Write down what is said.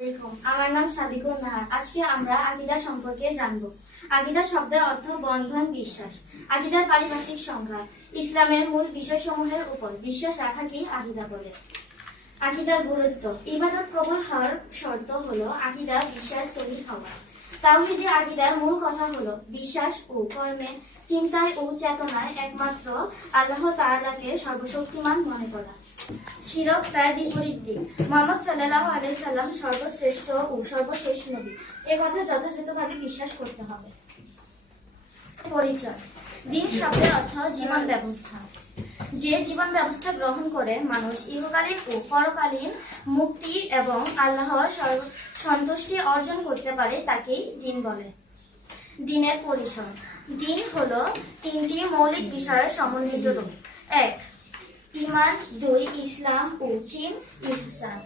আমার নাম সাবিকুর নাহার। আজকে আমরা আকীদা সম্পর্কে জানব। আকীদা শব্দের অর্থ বন্ধন, বিশ্বাস। আকীদার পারিভাষিক সংজ্ঞা: ইসলামের মূল বিষয়সমূহের উপর বিশ্বাস রাখাকেই আকীদা বলে। আকীদার গুরুত্ব: ইবাদত কবুল হওয়ার শর্ত হলো আকীদার বিশ্বাস সহিহ হওয়া। তাওহীদে আকীদার মূল কথা হলো বিশ্বাস ও কর্মে, চিন্তায় ও চেতনায় একমাত্র আল্লাহ তাআলাকে সর্বশক্তিমান মনে করা। শিরক তার বিপরীত দিক। মুহাম্মদ সাল্লাল্লাহু আলাইহি সাল্লাম সর্বশ্রেষ্ঠ ও সর্বশেষ নবী, এ কথা যথাযথভাবে বিশ্বাস করতে হবে। পরিচয়: দ্বীন শব্দের অর্থ জীবন ব্যবস্থা। যে জীবন ব্যবস্থা গ্রহণ করে মানুষ ইহকালীন ও পরকালীন মুক্তি এবং আল্লাহর সন্তুষ্টি অর্জন করতে পারে তাকেই দ্বীন বলে। দ্বীনের পরিচয়: দ্বীন হলো তিনটি মৌলিক বিষয়ের সমন্বিত রূপ। 1. ঈমান, 2. ইসলাম ও 3. ইহসান।